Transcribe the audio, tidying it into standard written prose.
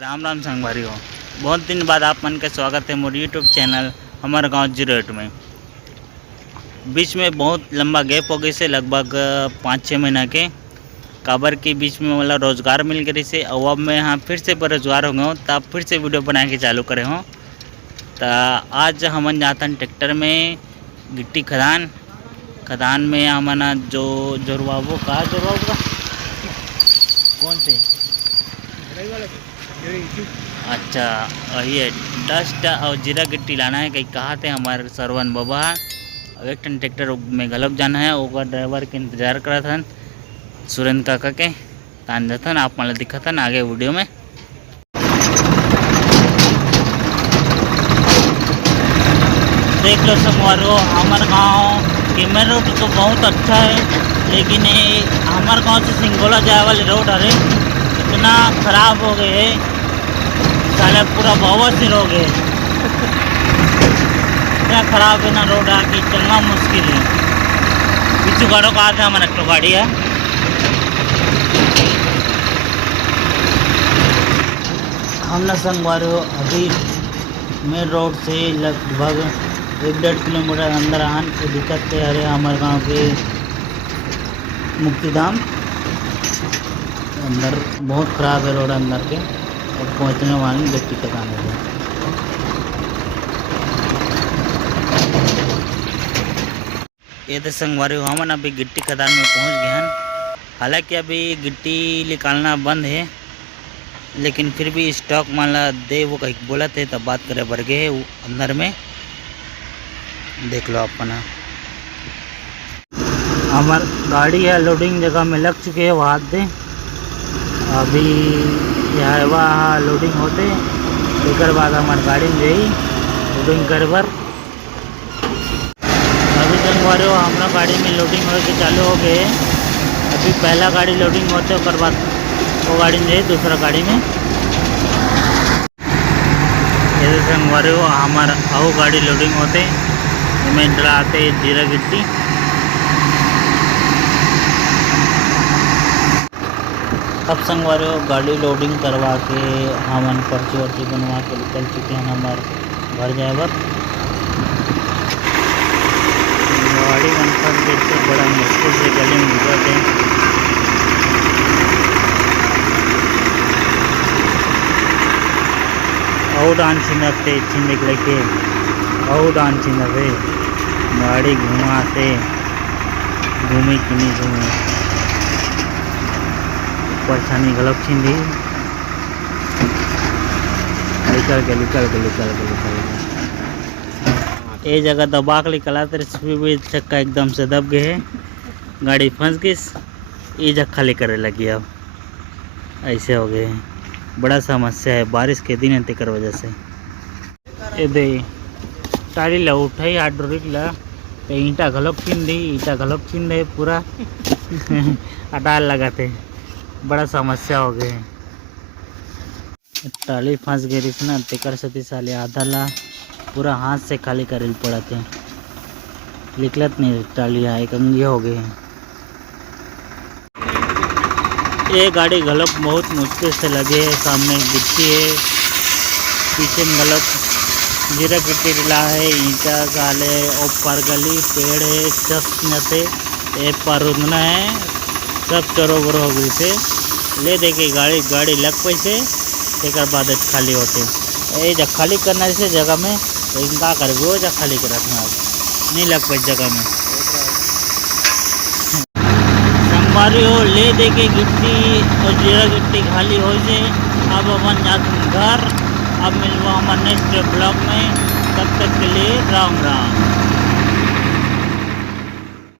राम राम संगवारी हो। बहुत दिन बाद आप मन के स्वागत है मोर यूट्यूब चैनल हमारे गांव 08 में। बीच में बहुत लंबा गैप हो गई से लगभग 5-6 महीना के काबर के बीच में मतलब रोज़गार मिल गई से। और अब मैं यहाँ फिर से बेरोजगार हो गया हूँ, तब फिर से वीडियो बना के चालू करे हूँ। तो आज हम जाते हैं ट्रैक्टर में गिट्टी खदान में हमना जो जोरबाबू का कौन से अच्छा वही है डस्ट और जीरा गिट्टी लाना है। कहीं कहा थे हमारे सरवन बाबा और एक टन ट्रैक्टर में गलत जाना है। वो ड्राइवर के इंतजार करा था सुरेंद्र काका के तान जाता ना आप मतलब दिखा था ना आगे वीडियो में। देख लो संगवारो, हमारे गांव टीमर रोड तो बहुत अच्छा है, लेकिन हमारे गांव से सिंगोला जाए वाले रोड अरे इतना ख़राब हो गए है, साले पूरा बवासीर हो गए। इतना ख़राब है ना रोड आके चलना मुश्किल है। पीछू गाड़ों का आते हमारा तो गाड़ी है। हम ना संगवारो अभी मेन रोड से लगभग 1-1.5 किलोमीटर अंदर आन के दिक्कत है। अरे हमारे गांव के मुक्तिधाम अंदर बहुत ख़राब है रोड अंदर के, और पहुँचने वाले गिट्टी खदान है। ये तो संगवारी हमन अभी गिट्टी खदान में पहुँच गए हैं। हालांकि अभी गिट्टी निकालना बंद है, लेकिन फिर भी स्टॉक माला दे वो कहीं बोला थे तब बात करे बढ़ गए अंदर में। देख लो अपना हमार गाड़ी है लोडिंग जगह में लग चुके हैं वहाँ दे। अभी यहाँ वहाँ लोडिंग होते एक बाद हमारे गाड़ी में यही लोडिंग करे बर। अभी संगवारी हो हमारा गाड़ी में लोडिंग हो के चालू हो गए। अभी पहला गाड़ी लोडिंग होते उसके बाद वो गाड़ी में यही दूसरा गाड़ी में ऐसे संगवारी हो हमारा आओ गाड़ी लोडिंग होते में डलाते जीरा गिट्टी। अब संगवारी हो गाड़ी लोडिंग करवा के हमन पर्ची बनवा के निकल चुके हैं हमारे घर जाए बर। गाड़ी बनकर देखते बड़ा मुश्किल से गले में गुजरते हैं। और डांस छिंदते छिंदक लेके और डांस छिंदे गाड़ी घुमाते घूमी कि नहीं घूमी परेशानी गलत छिंदी निकल के ये जगह दबा के निकला तो भी चक्का एकदम से दब गए है, गाड़ी फंस गई। ये जगह खाली करे लगी अब ऐसे हो गए हैं। बड़ा समस्या है बारिश के दिन है तेकर वजह से। ये दे टाली ला उठाई हाइड्रोलिक ला तो ईंटा घलोक छीन दे पूरा अटाल लगाते बड़ा समस्या हो गए। टाली फंस गई ना तेकर से साले आधा ला पूरा हाथ से खाली करे पड़ते निकलत नहीं टाली एक अंगे हो गए। ये गाड़ी गलत बहुत मुश्किल से लगे है। सामने गिट्टी है, पीछे में गलत जीरा गिट्टी डला है, ईंटा साले ऊपर गली पेड़ है चस्ते ये परुदना है सब चरोबर हो गई से ले दे के गाड़ी लग पैसे एक बाद खाली होते ये जब खाली करना जैसे जगह में तो इनका कर वो जब खाली करा था नहीं लग पाई जगह में। संगवारी हो ले दे के गिट्टी और जीरा गिट्टी खाली हो जाए। अब अपन जाते घर। अब मिलवा हमारे नेक्स्ट ब्लॉग में, तब तक के लिए राम राम।